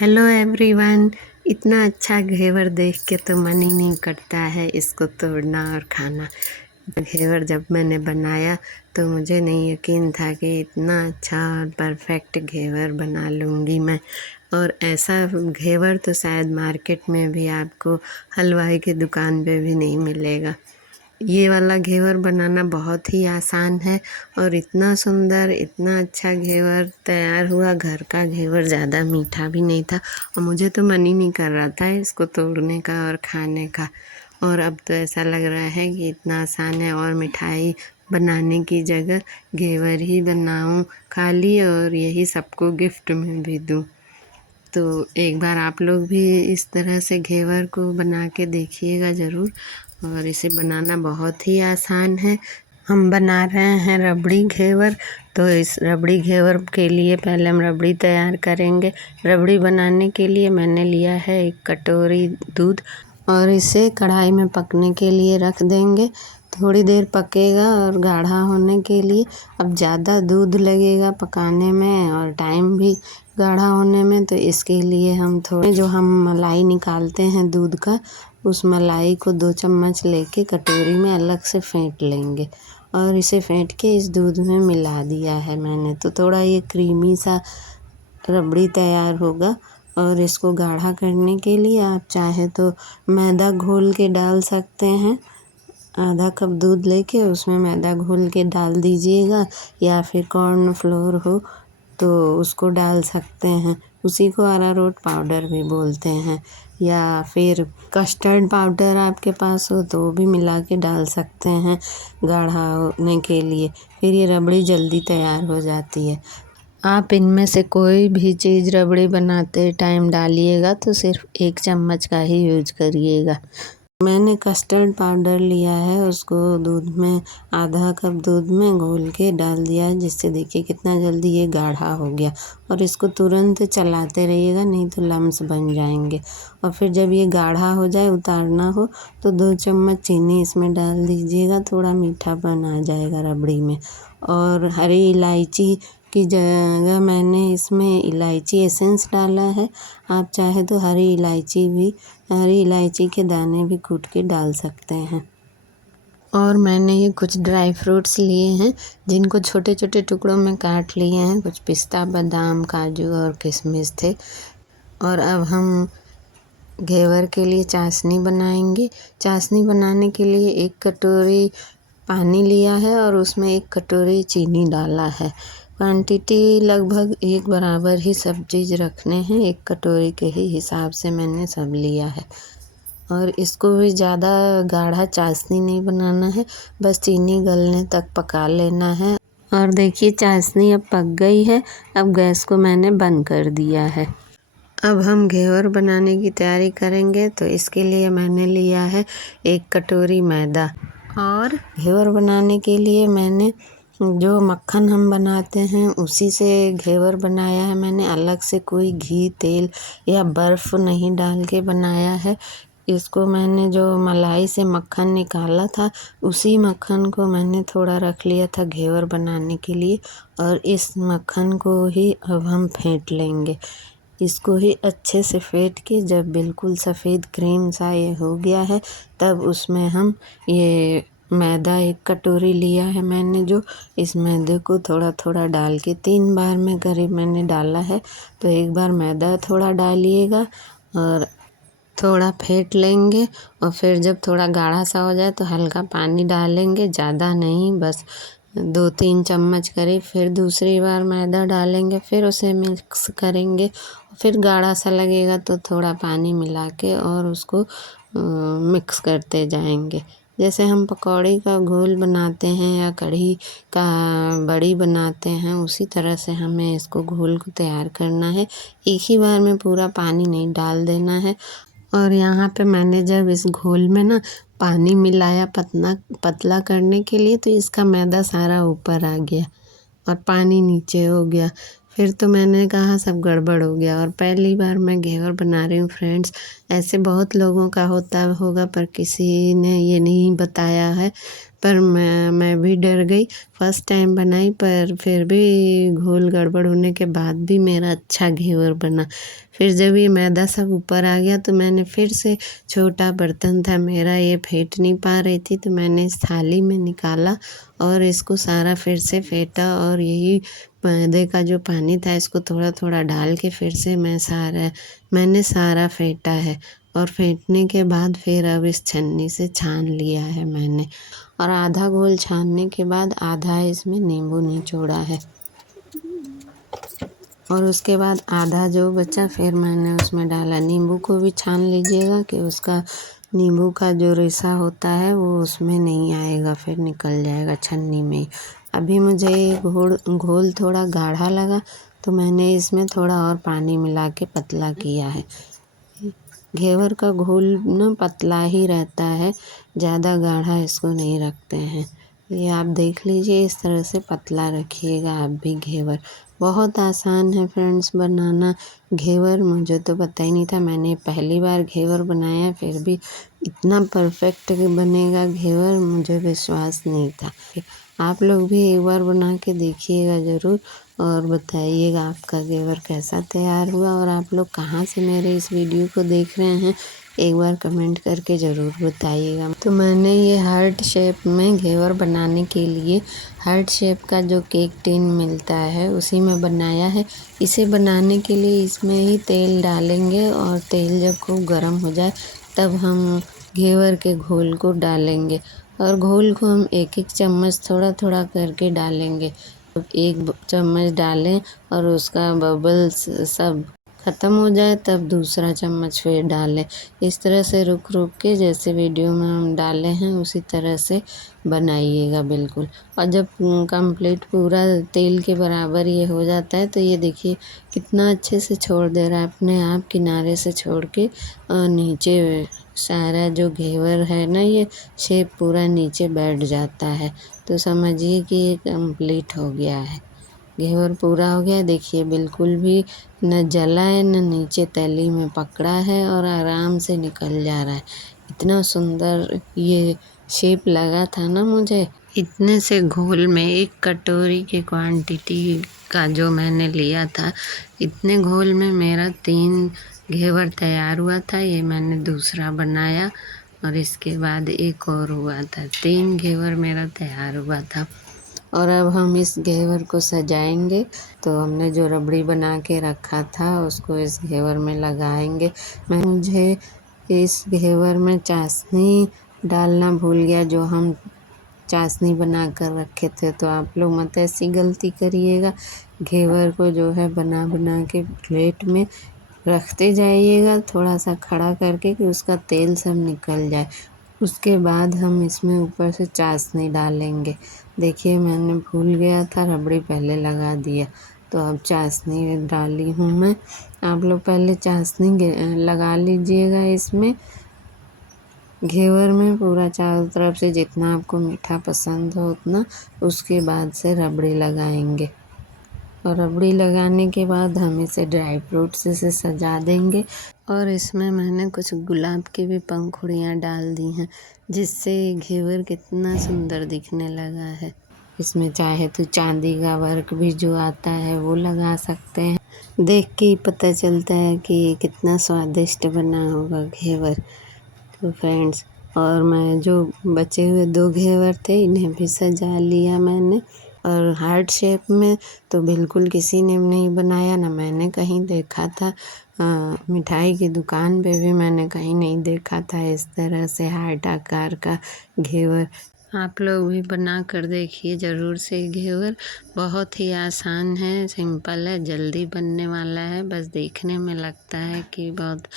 Hello everyone. इतना अच्छा घेवर देख के तो मन ही नहीं करता है इसको तोड़ना और खाना। घेवर जब मैंने बनाया तो मुझे नहीं यकीन था कि इतना अच्छा और परफेक्ट घेवर बना लूँगी मैं। और ऐसा घेवर तो शायद मार्केट में भी आपको हलवाई की दुकान पे भी नहीं मिलेगा। ये वाला घेवर बनाना बहुत ही आसान है और इतना सुंदर, इतना अच्छा घेवर तैयार हुआ। घर का घेवर ज़्यादा मीठा भी नहीं था और मुझे तो मन ही नहीं कर रहा था इसको तोड़ने का और खाने का। और अब तो ऐसा लग रहा है कि इतना आसान है और मिठाई बनाने की जगह घेवर ही बनाऊं खाली और यही सबको गिफ्ट में भी दूं। तो एक बार आप लोग भी इस तरह से घेवर को बना के देखिएगा ज़रूर। और इसे बनाना बहुत ही आसान है। हम बना रहे हैं रबड़ी घेवर। तो इस रबड़ी घेवर के लिए पहले हम रबड़ी तैयार करेंगे। रबड़ी बनाने के लिए मैंने लिया है 1 कटोरी दूध और इसे कढ़ाई में पकने के लिए रख देंगे। थोड़ी देर पकेगा और गाढ़ा होने के लिए। अब ज़्यादा दूध लगेगा पकाने में और टाइम भी गाढ़ा होने में, तो इसके लिए हम थोड़े जो हम मलाई निकालते हैं दूध का, उस मलाई को 2 चम्मच लेके कटोरी में अलग से फेंट लेंगे और इसे फेंट के इस दूध में मिला दिया है मैंने। तो थोड़ा ये क्रीमी सा रबड़ी तैयार होगा। और इसको गाढ़ा करने के लिए आप चाहे तो मैदा घोल के डाल सकते हैं। आधा कप दूध लेके उसमें मैदा घोल के डाल दीजिएगा, या फिर कॉर्न फ्लोर हो तो उसको डाल सकते हैं। उसी को अरारोट पाउडर भी बोलते हैं, या फिर कस्टर्ड पाउडर आपके पास हो तो वो भी मिला के डाल सकते हैं गाढ़ा होने के लिए। फिर ये रबड़ी जल्दी तैयार हो जाती है। आप इनमें से कोई भी चीज़ रबड़ी बनाते टाइम डालिएगा तो सिर्फ 1 चम्मच का ही यूज करिएगा। मैंने कस्टर्ड पाउडर लिया है, उसको दूध में आधा कप दूध में घोल के डाल दिया है, जिससे देखिए कितना जल्दी ये गाढ़ा हो गया। और इसको तुरंत चलाते रहिएगा, नहीं तो लम्स बन जाएंगे। और फिर जब ये गाढ़ा हो जाए, उतारना हो तो 2 चम्मच चीनी इसमें डाल दीजिएगा, थोड़ा मीठापन आ जाएगा रबड़ी में। और हरी इलायची की जगह मैंने इसमें इलायची एसेंस डाला है। आप चाहे तो हरी इलायची के दाने भी कूट के डाल सकते हैं। और मैंने ये कुछ ड्राई फ्रूट्स लिए हैं, जिनको छोटे छोटे टुकड़ों में काट लिए हैं। कुछ पिस्ता, बादाम, काजू और किशमिश थे। और अब हम घेवर के लिए चाशनी बनाएंगे। चाशनी बनाने के लिए 1 कटोरी पानी लिया है और उसमें 1 कटोरी चीनी डाला है। क्वांटिटी लगभग एक बराबर ही सब चीज़ रखने हैं, 1 कटोरी के ही हिसाब से मैंने सब लिया है। और इसको भी ज़्यादा गाढ़ा चाशनी नहीं बनाना है, बस चीनी गलने तक पका लेना है। और देखिए चाशनी अब पक गई है। अब गैस को मैंने बंद कर दिया है। अब हम घेवर बनाने की तैयारी करेंगे। तो इसके लिए मैंने लिया है 1 कटोरी मैदा। और घेवर बनाने के लिए मैंने जो मक्खन हम बनाते हैं उसी से घेवर बनाया है। मैंने अलग से कोई घी, तेल या बर्फ़ नहीं डाल के बनाया है। इसको मैंने जो मलाई से मक्खन निकाला था, उसी मक्खन को मैंने थोड़ा रख लिया था घेवर बनाने के लिए। और इस मक्खन को ही अब हम फेंट लेंगे। इसको ही अच्छे से फेंट के जब बिल्कुल सफ़ेद क्रीम सा ये हो गया है, तब उसमें हम ये मैदा 1 कटोरी लिया है मैंने, जो इस मैदे को थोड़ा थोड़ा डाल के 3 बार में करीब मैंने डाला है। तो एक बार मैदा थोड़ा डालिएगा और थोड़ा फेंट लेंगे। और फिर जब थोड़ा गाढ़ा सा हो जाए तो हल्का पानी डालेंगे, ज़्यादा नहीं, बस 2-3 चम्मच करीब। फिर दूसरी बार मैदा डालेंगे, फिर उसे मिक्स करेंगे। फिर गाढ़ा सा लगेगा तो थोड़ा पानी मिला के और उसको मिक्स करते जाएंगे। जैसे हम पकौड़ी का घोल बनाते हैं या कढ़ी का बड़ी बनाते हैं, उसी तरह से हमें इसको घोल को तैयार करना है। एक ही बार में पूरा पानी नहीं डाल देना है। और यहाँ पे मैंने जब इस घोल में ना पानी मिलाया पतला करने के लिए, तो इसका मैदा सारा ऊपर आ गया और पानी नीचे हो गया। फिर तो मैंने कहा सब गड़बड़ हो गया। और पहली बार मैं घेवर बना रही हूँ फ्रेंड्स। ऐसे बहुत लोगों का होता होगा पर किसी ने ये नहीं बताया है। पर मैं भी डर गई। फर्स्ट टाइम बनाई पर फिर भी घोल गड़बड़ होने के बाद भी मेरा अच्छा घेवर बना। फिर जब ये मैदा सब ऊपर आ गया तो मैंने फिर से, छोटा बर्तन था मेरा, ये फेंट नहीं पा रही थी, तो मैंने इस थाली में निकाला और इसको सारा फिर से फेंटा और यही मैदे का जो पानी था इसको थोड़ा थोड़ा डाल के फिर से मैंने सारा फेंटा है। और फेंटने के बाद फिर अब इस छन्नी से छान लिया है मैंने, और आधा घोल छानने के बाद आधा इसमें नींबू निचोड़ा है, और उसके बाद आधा जो बचा फिर मैंने उसमें डाला। नींबू को भी छान लीजिएगा कि उसका नींबू का जो रेशा होता है वो उसमें नहीं आएगा, फिर निकल जाएगा छन्नी में ही। अभी मुझे ये घोल थोड़ा गाढ़ा लगा तो मैंने इसमें थोड़ा और पानी मिला के पतला किया है। घेवर का घोल ना पतला ही रहता है, ज़्यादा गाढ़ा इसको नहीं रखते हैं। ये आप देख लीजिए, इस तरह से पतला रखिएगा आप भी घेवर। बहुत आसान है फ्रेंड्स बनाना घेवर, मुझे तो पता ही नहीं था, मैंने पहली बार घेवर बनाया, फिर भी इतना परफेक्ट बनेगा घेवर मुझे विश्वास नहीं था। आप लोग भी एक बार बना के देखिएगा ज़रूर और बताइएगा आपका घेवर कैसा तैयार हुआ, और आप लोग कहाँ से मेरे इस वीडियो को देख रहे हैं एक बार कमेंट करके ज़रूर बताइएगा। तो मैंने ये हार्ट शेप में घेवर बनाने के लिए हार्ट शेप का जो केक टिन मिलता है उसी में बनाया है। इसे बनाने के लिए इसमें ही तेल डालेंगे और तेल जब खूब गर्म हो जाए तब हम घेवर के घोल को डालेंगे, और घोल को हम एक एक चम्मच थोड़ा थोड़ा करके डालेंगे। एक चम्मच डालें और उसका बबल्स सब ख़त्म हो जाए तब दूसरा चम्मच फिर डालें। इस तरह से रुक रुक के जैसे वीडियो में हम डाले हैं उसी तरह से बनाइएगा बिल्कुल। और जब कंप्लीट पूरा तेल के बराबर ये हो जाता है तो ये देखिए कितना अच्छे से छोड़ दे रहा है अपने आप, किनारे से छोड़ के नीचे सारा जो घेवर है ना ये शेप पूरा नीचे बैठ जाता है। तो समझिए कि ये कंप्लीट हो गया है, घेवर पूरा हो गया। देखिए बिल्कुल भी न जला है न नीचे तली में पकड़ा है और आराम से निकल जा रहा है। इतना सुंदर ये शेप लगा था ना मुझे। इतने से घोल में एक कटोरी के क्वांटिटी का जो मैंने लिया था, इतने घोल में मेरा 3 घेवर तैयार हुआ था। ये मैंने दूसरा बनाया और इसके बाद एक और हुआ था, 3 घेवर मेरा तैयार हुआ था। और अब हम इस घेवर को सजाएंगे। तो हमने जो रबड़ी बना के रखा था उसको इस घेवर में लगाएंगे। मुझे इस घेवर में चाशनी डालना भूल गया, जो हम चाशनी बना कर रखे थे, तो आप लोग मत ऐसी गलती करिएगा। घेवर को जो है बना बना के प्लेट में रखते जाइएगा थोड़ा सा खड़ा करके कि उसका तेल सब निकल जाए। उसके बाद हम इसमें ऊपर से चाशनी डालेंगे। देखिए मैंने भूल गया था, रबड़ी पहले लगा दिया, तो अब चाशनी डाली हूँ मैं। आप लोग पहले चाशनी लगा लीजिएगा इसमें घेवर में पूरा चारों तरफ से, जितना आपको मीठा पसंद हो उतना। उसके बाद से रबड़ी लगाएंगे, और रबड़ी लगाने के बाद हम इसे ड्राई फ्रूट से सजा देंगे। और इसमें मैंने कुछ गुलाब की भी पंखुड़ियाँ डाल दी हैं, जिससे घेवर कितना सुंदर दिखने लगा है। इसमें चाहे तो चांदी का वर्क भी जो आता है वो लगा सकते हैं। देख के ही पता चलता है कि ये कितना स्वादिष्ट बना होगा घेवर। तो फ्रेंड्स, और मैं जो बचे हुए 2 घेवर थे इन्हें भी सजा लिया मैंने। और हार्ट शेप में तो बिल्कुल किसी ने नहीं बनाया, ना मैंने कहीं देखा था। मिठाई की दुकान पे भी मैंने कहीं नहीं देखा था इस तरह से हार्ट आकार का घेवर। आप लोग भी बना कर देखिए ज़रूर से। घेवर बहुत ही आसान है, सिंपल है, जल्दी बनने वाला है। बस देखने में लगता है कि बहुत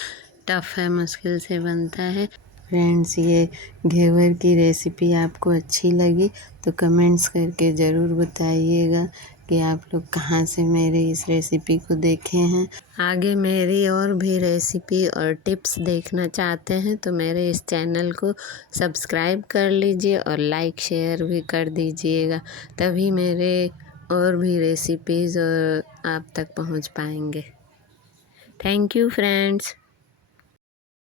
टफ़ है, मुश्किल से बनता है। फ्रेंड्स, ये घेवर की रेसिपी आपको अच्छी लगी तो कमेंट्स करके ज़रूर बताइएगा कि आप लोग कहाँ से मेरे इस रेसिपी को देखे हैं। आगे मेरी और भी रेसिपी और टिप्स देखना चाहते हैं तो मेरे इस चैनल को सब्सक्राइब कर लीजिए और लाइक शेयर भी कर दीजिएगा, तभी मेरे और भी रेसिपीज़ आप तक पहुंच पाएंगे। Thank you friends.